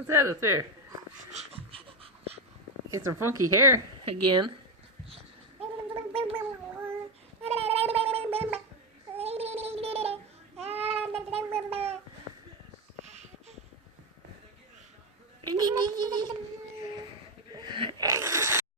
What's that up there? Get some funky hair again.